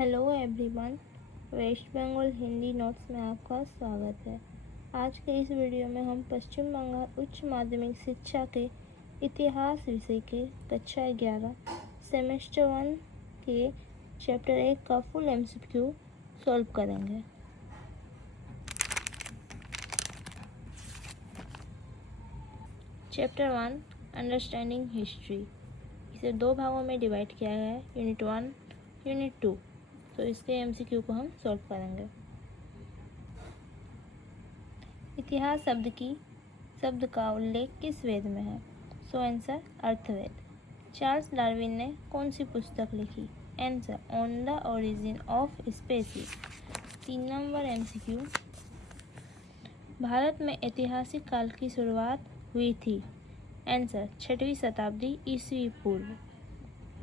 Hello everyone, West Bengal Hindi notes में आपका स्वागत है। आज के इस वीडियो में हम पश्चिम बंगाल उच्च माध्यमिक शिक्षा के इतिहास विषय के कक्षा 11 सेमेस्टर 1 के चैप्टर 1 का फुल MCQ सॉल्व करेंगे। चैप्टर 1 अंडरस्टैंडिंग हिस्ट्री, इसे दो भागों में डिवाइड किया गया है, यूनिट 1 यूनिट 2। तो इसके MCQ को हम सॉल्व करेंगे। इतिहास शब्द का उल्लेख किस वेद में है? So answer Atharvaveda. Charles Darwin ने कौन सी पुस्तक लिखी? Answer on the origin of species. 3 number MCQ, Bharat में ऐतिहासिक काल की शुरुआत हुई थी? आंसर 6वीं शताब्दी ईस्वी पूर्व।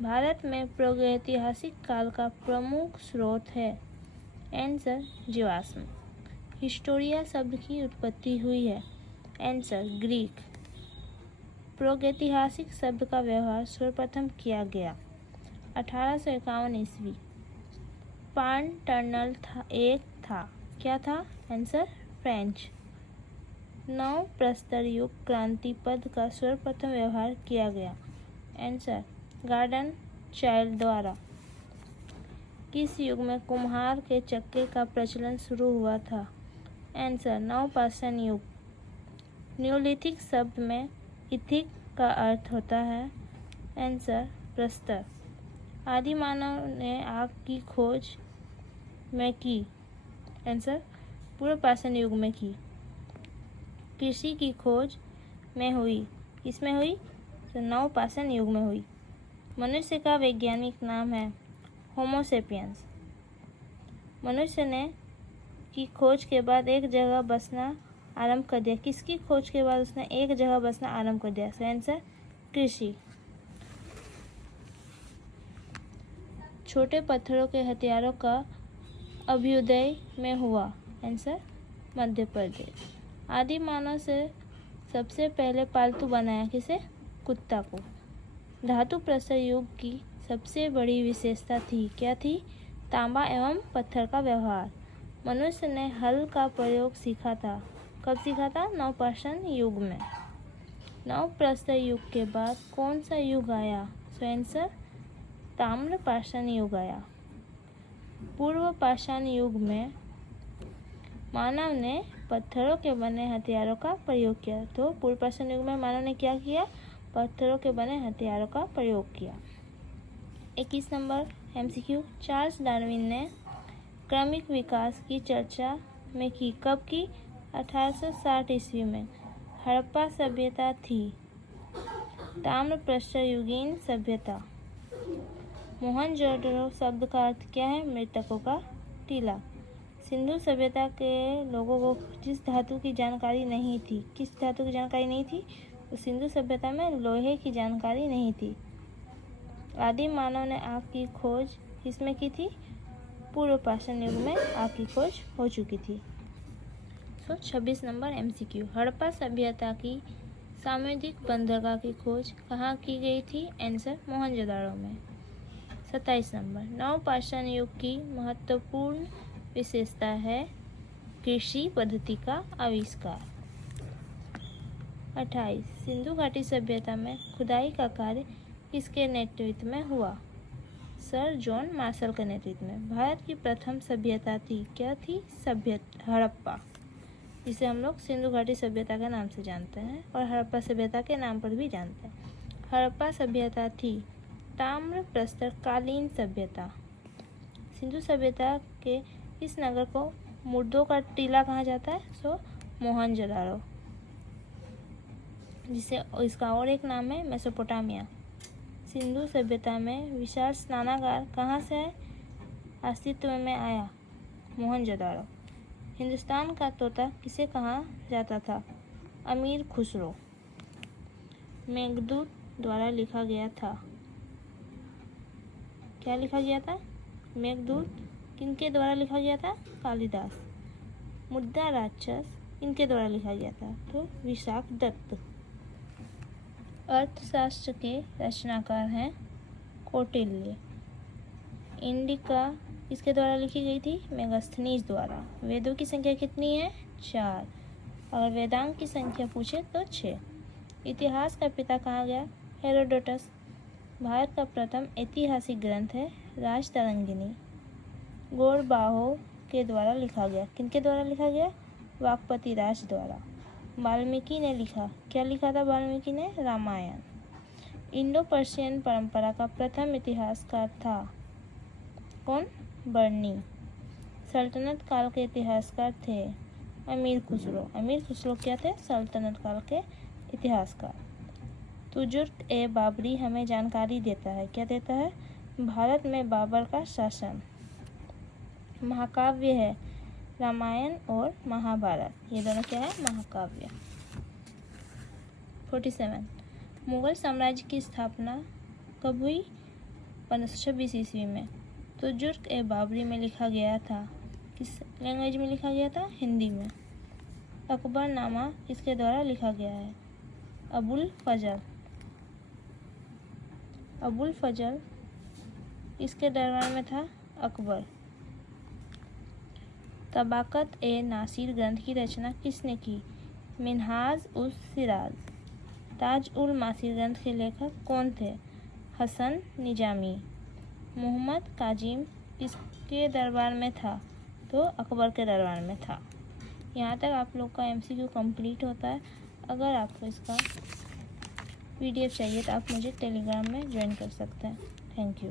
भारत में प्रागैतिहासिक काल का प्रमुख स्रोत है? आंसर जीवाश्म। हिस्टोरिया शब्द की उत्पत्ति हुई है? Answer Greek. प्रागैतिहासिक शब्द का व्यवहार सर्वप्रथम किया गया 1851 ईस्वी। पान टर्नल था क्या था? Answer French. नव प्रस्तर युग क्रांति पद का सर्वप्रथम व्यवहार किया गया? आंसर गार्डन चाइल्ड द्वारा। किस युग में कुम्हार के चक्के का प्रचलन शुरू हुआ था? आंसर नवपाषाण युग। न्यूलिथिक शब्द में इथिक का अर्थ होता है? आंसर प्रस्तर। आदि मानव ने आग की खोज में की? आंसर पूर्व पाषाण युग में की। कृषि की खोज में हुई? किसमें हुई? तो नवपाषाण युग में हुई। मनुष्य का वैज्ञानिक नाम है होमोसेपियंस। मनुष्य ने की खोज के बाद एक जगह बसना आरंभ कर दिया? किसकी खोज के बाद उसने एक जगह बसना आरंभ कर दिया? आंसर कृषि। छोटे पत्थरों के हथियारों का अभ्युदय में हुआ? आंसर मध्य प्रदेश। आदि मानव से सबसे पहले पालतू बनाया किसे? कुत्ता को। धातु प्रस्तर युग की सबसे बड़ी विशेषता थी? क्या थी? तांबा एवं पत्थर का व्यवहार। मनुष्य ने हल का प्रयोग सीखा था? कब सीखा था? नवपाषाण युग में। नव प्रस्तर युग के बाद कौन सा युग आया? आंसर ताम्रपाषाण युग आया। पूर्व पाषाण युग में मानव ने पत्थरों के बने हथियारों का प्रयोग किया। तो पूर्व पाषाण युग में मानव ने क्या किया? पत्थरों के बने हथियारों का प्रयोग किया। 21 नंबर MCQ, चार्ल्स डार्विन ने क्रमिक विकास की चर्चा में की? कब की? 1860 ईस्वी में। हड़प्पा सभ्यता थी? ताम्र प्रस्तर युगीन सभ्यता। मोहनजोदड़ो शब्द का अर्थ क्या है? मृतकों का टीला। सिंधु सभ्यता के लोगों को जिस धातु की जानकारी नहीं थी, किस धातु की जानकारी नहीं थी? तो सिंधु सभ्यता में लोहे की जानकारी नहीं थी। आदि मानव ने आग की खोज किसमें की थी? पूर्व पाषाण युग में आग की खोज हो चुकी थी। 26 नंबर MCQ, हड़प्पा सभ्यता की सामुदायिक बंदरगाह की खोज कहाँ की गई थी? आंसर मोहनजोदड़ो में। 27 नंबर, नवपाषाण युग की महत्वपूर्ण विशेषता है कृषि पद्धति का आविष्कार। 28, सिंधु घाटी सभ्यता में खुदाई का कार्य किसके नेतृत्व में हुआ? सर जॉन मार्शल के नेतृत्व में। भारत की प्रथम सभ्यता थी? क्या थी? हड़प्पा, जिसे हम लोग सिंधु घाटी सभ्यता के नाम से जानते हैं और हड़प्पा सभ्यता के नाम पर भी जानते हैं। हड़प्पा सभ्यता थी ताम्र प्रस्तर कालीन सभ्यता। सिंधु सभ्यता के इस नगर को मुर्दों का टीला कहा जाता है? सो मोहनजोदड़ो, जिसे इसका और एक नाम है मेसोपोटामिया। सिंधु सभ्यता में विशाल स्नानागार कहाँ से अस्तित्व में आया? मोहनजोदड़ो। हिंदुस्तान का तोता किसे कहा जाता था? अमीर खुसरो। मेघदूत द्वारा लिखा गया था? क्या लिखा गया था? मेघदूत किनके द्वारा लिखा गया था? कालिदास। मुद्रा राक्षस किनके द्वारा लिखा गया था? तो विशाख दत्त। अर्थशास्त्र के रचनाकार हैं कौटिल्य। इंडिका किसके द्वारा लिखी गई थी? मेगास्थनीज द्वारा। वेदों की संख्या कितनी है? 4। अगर वेदांग की संख्या पूछे तो 6। इतिहास का पिता कहा गया? हेरोडोटस। भारत का प्रथम ऐतिहासिक ग्रंथ है राजतरंगिणी। गौरबाहो के द्वारा लिखा गया। किनके द्वारा लिखा गया? वाकपति राज द्वारा। वाल्मीकि ने लिखा, क्या लिखा था वाल्मीकि ने? रामायण। इंडो पर्शियन परंपरा का प्रथम इतिहासकार था कौन? बर्नी। सल्तनत काल के इतिहासकार थे अमीर खुसरो। अमीर खुसरो क्या थे? सल्तनत काल के इतिहासकार। तुजुर्क ए बाबरी हमें जानकारी देता है। क्या देता है? भारत में बाबर का शासन। महाकाव्य है रामायण और महाभारत। ये दोनों क्या है? महाकाव्य। 47 मुगल साम्राज्य की स्थापना कब हुई? 1526 ईस्वी में। तुजुर्क ए बाबरी में लिखा गया था। किस लैंग्वेज में लिखा गया था? हिंदी में। अकबरनामा किसके द्वारा लिखा गया है? अबुल फजल। अबुल फजल किसके दरबार में था? अकबर। तबाकत ए नासिर ग्रंथ की रचना किसने की? मिनहाज उस सिराज। ताज उल मासिर ग्रंथ के लेखक कौन थे? हसन निजामी। मोहम्मद काजिम किसके दरबार में था? तो अकबर के दरबार में था। यहाँ तक आप लोग का MCQ कंप्लीट होता है। अगर आपको इसका PDF चाहिए तो आप मुझे टेलीग्राम में ज्वाइन कर सकते हैं। Thank you.